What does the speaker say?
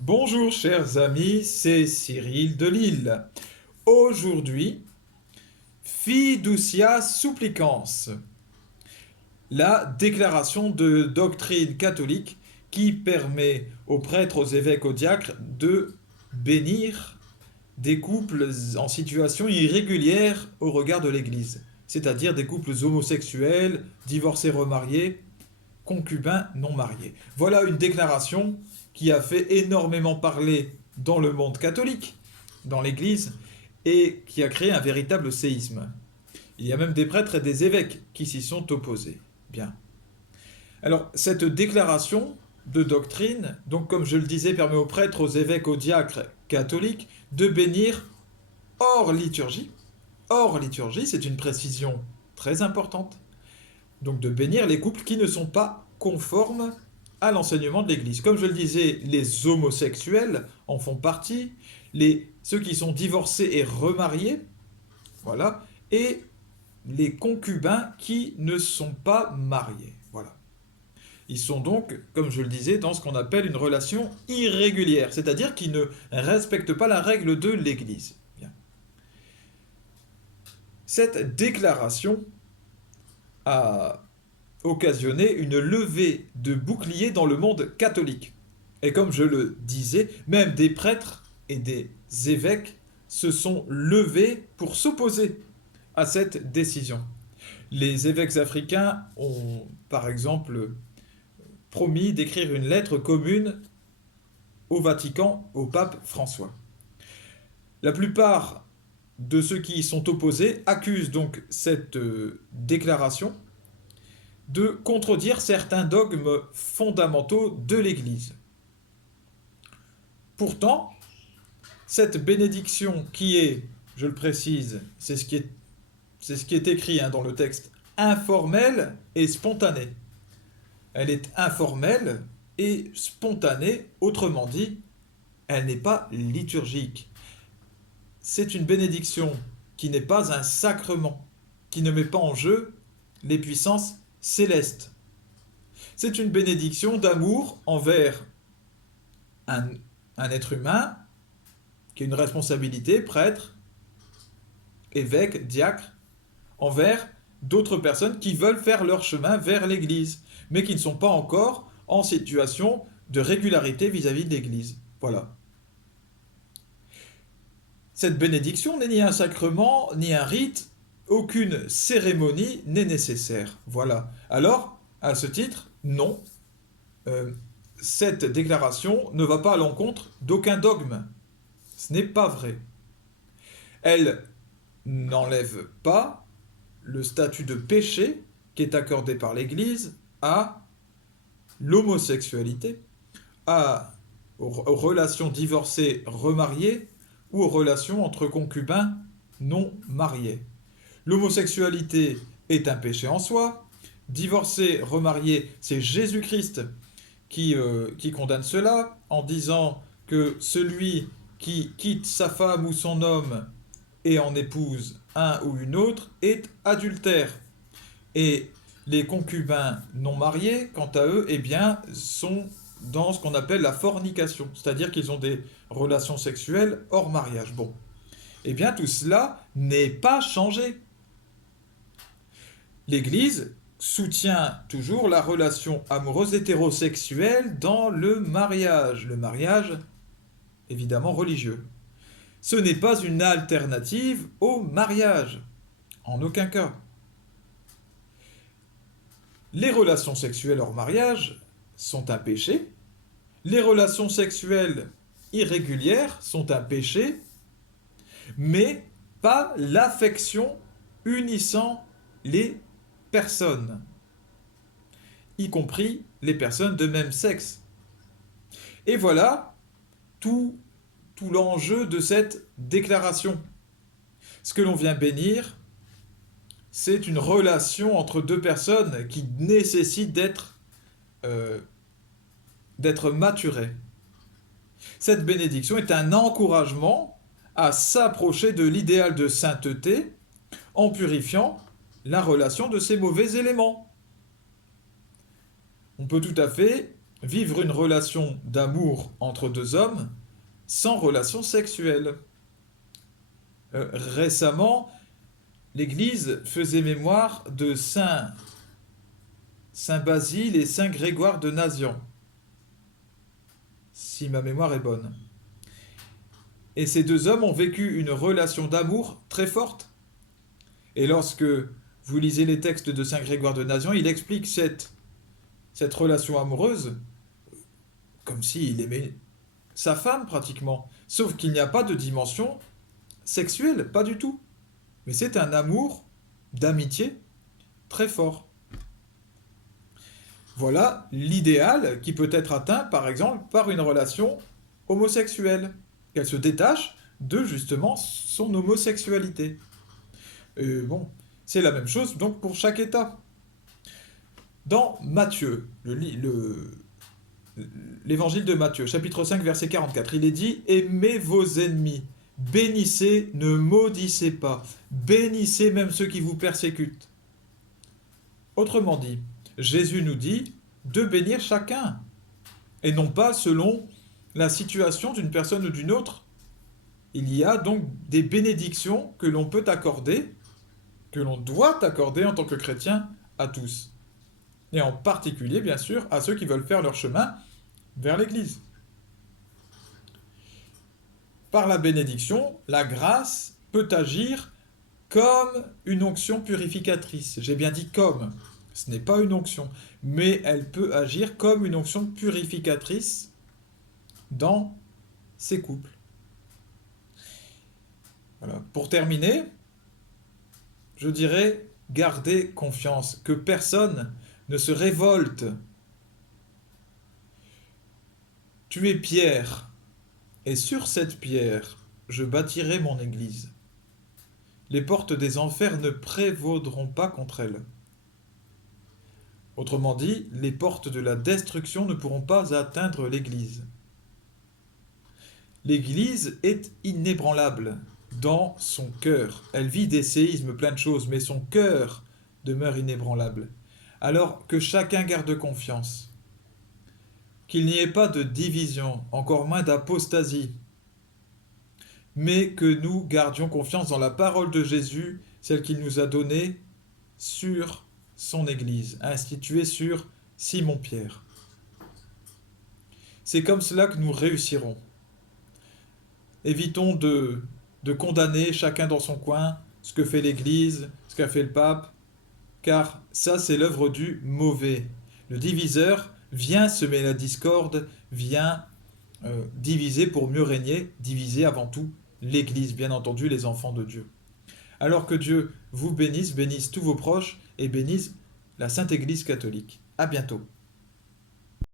Bonjour chers amis, c'est Cyril de Lille. Aujourd'hui, Fiducia Supplicans, la déclaration de doctrine catholique qui permet aux prêtres, aux évêques, aux diacres de bénir des couples en situation irrégulière au regard de l'Église, c'est-à-dire des couples homosexuels, divorcés, remariés, concubins non mariés. Voilà une déclaration qui a fait énormément parler dans le monde catholique, dans l'Église, et qui a créé un véritable séisme. Il y a même des prêtres et des évêques qui s'y sont opposés. Bien. Alors, cette déclaration de doctrine, donc comme je le disais, permet aux prêtres, aux évêques, aux diacres catholiques de bénir hors liturgie. Hors liturgie, c'est une précision très importante. Donc de bénir les couples qui ne sont pas conformes à l'enseignement de l'Église. Comme je le disais, les homosexuels en font partie, ceux qui sont divorcés et remariés, voilà, et les concubins qui ne sont pas mariés. Voilà. Ils sont donc, comme je le disais, dans ce qu'on appelle une relation irrégulière, c'est-à-dire qu'ils ne respectent pas la règle de l'Église. Bien. Cette déclaration a occasionné une levée de boucliers dans le monde catholique. Et comme je le disais, même des prêtres et des évêques se sont levés pour s'opposer à cette décision. Les évêques africains ont, par exemple, promis d'écrire une lettre commune au Vatican, au pape François. La plupart de ceux qui y sont opposés accusent donc cette déclaration de contredire certains dogmes fondamentaux de l'Église. Pourtant, cette bénédiction qui est, je le précise, c'est ce qui est écrit dans le texte, informelle et spontanée. Elle est informelle et spontanée, autrement dit, elle n'est pas liturgique. C'est une bénédiction qui n'est pas un sacrement, qui ne met pas en jeu les puissances célestes. C'est une bénédiction d'amour envers un être humain qui a une responsabilité, prêtre, évêque, diacre, envers d'autres personnes qui veulent faire leur chemin vers l'Église, mais qui ne sont pas encore en situation de régularité vis-à-vis de l'Église. Voilà. Cette bénédiction n'est ni un sacrement, ni un rite, aucune cérémonie n'est nécessaire. Voilà. Alors, à ce titre, non, cette déclaration ne va pas à l'encontre d'aucun dogme. Ce n'est pas vrai. Elle n'enlève pas le statut de péché qui est accordé par l'Église à l'homosexualité, aux relations divorcées remariées ou aux relations entre concubins non mariés. L'homosexualité est un péché en soi. Divorcé, remarié, c'est Jésus-Christ qui condamne cela en disant que celui qui quitte sa femme ou son homme et en épouse un ou une autre est adultère. Et les concubins non mariés, quant à eux, eh bien, sont dans ce qu'on appelle la fornication, c'est-à-dire qu'ils ont des relations sexuelles hors mariage. Bon, eh bien, tout cela n'est pas changé. L'Église soutient toujours la relation amoureuse hétérosexuelle dans le mariage évidemment religieux. Ce n'est pas une alternative au mariage, en aucun cas. Les relations sexuelles hors mariage sont un péché, les relations sexuelles irrégulières sont un péché, mais pas l'affection unissant les personnes, y compris les personnes de même sexe. Et voilà tout l'enjeu de cette déclaration. Ce que l'on vient bénir, c'est une relation entre deux personnes qui nécessite d'être maturée. Cette bénédiction est un encouragement à s'approcher de l'idéal de sainteté en purifiant la relation de ces mauvais éléments. On peut tout à fait vivre une relation d'amour entre deux hommes sans relation sexuelle. Récemment, l'Église faisait mémoire de Saint Basile et Saint Grégoire de Nazian, si ma mémoire est bonne. Et ces deux hommes ont vécu une relation d'amour très forte. Et lorsque vous lisez les textes de Saint Grégoire de Nazian, il explique cette relation amoureuse comme s'il aimait sa femme pratiquement. Sauf qu'il n'y a pas de dimension sexuelle, pas du tout. Mais c'est un amour d'amitié très fort. Voilà l'idéal qui peut être atteint par exemple par une relation homosexuelle. Qu'elle se détache de justement son homosexualité. Bon, c'est la même chose donc pour chaque État. Dans Matthieu, l'évangile de Matthieu, chapitre 5, verset 44, il est dit: aimez vos ennemis, bénissez, ne maudissez pas, bénissez même ceux qui vous persécutent. Autrement dit, Jésus nous dit de bénir chacun, et non pas selon la situation d'une personne ou d'une autre. Il y a donc des bénédictions que l'on peut accorder, que l'on doit accorder en tant que chrétien à tous. Et en particulier, bien sûr, à ceux qui veulent faire leur chemin vers l'Église. Par la bénédiction, la grâce peut agir comme une onction purificatrice. J'ai bien dit comme, ce n'est pas une onction, mais elle peut agir comme une onction purificatrice dans ces couples. Voilà. Pour terminer, je dirais gardez confiance, que personne ne se révolte. Tu es pierre, et sur cette pierre, je bâtirai mon église. Les portes des enfers ne prévaudront pas contre elle. Autrement dit, les portes de la destruction ne pourront pas atteindre l'église. L'église est inébranlable dans son cœur. Elle vit des séismes, plein de choses, mais son cœur demeure inébranlable. Alors que chacun garde confiance. Qu'il n'y ait pas de division, encore moins d'apostasie, mais que nous gardions confiance dans la parole de Jésus, celle qu'il nous a donnée sur son Église, instituée sur Simon-Pierre. C'est comme cela que nous réussirons. Évitons de condamner chacun dans son coin ce que fait l'Église, ce qu'a fait le pape, car ça c'est l'œuvre du mauvais. Le diviseur vient semer la discorde, vient diviser pour mieux régner, diviser avant tout l'Église, bien entendu les enfants de Dieu. Alors que Dieu vous bénisse, bénisse tous vos proches et bénisse la Sainte Église catholique. À bientôt.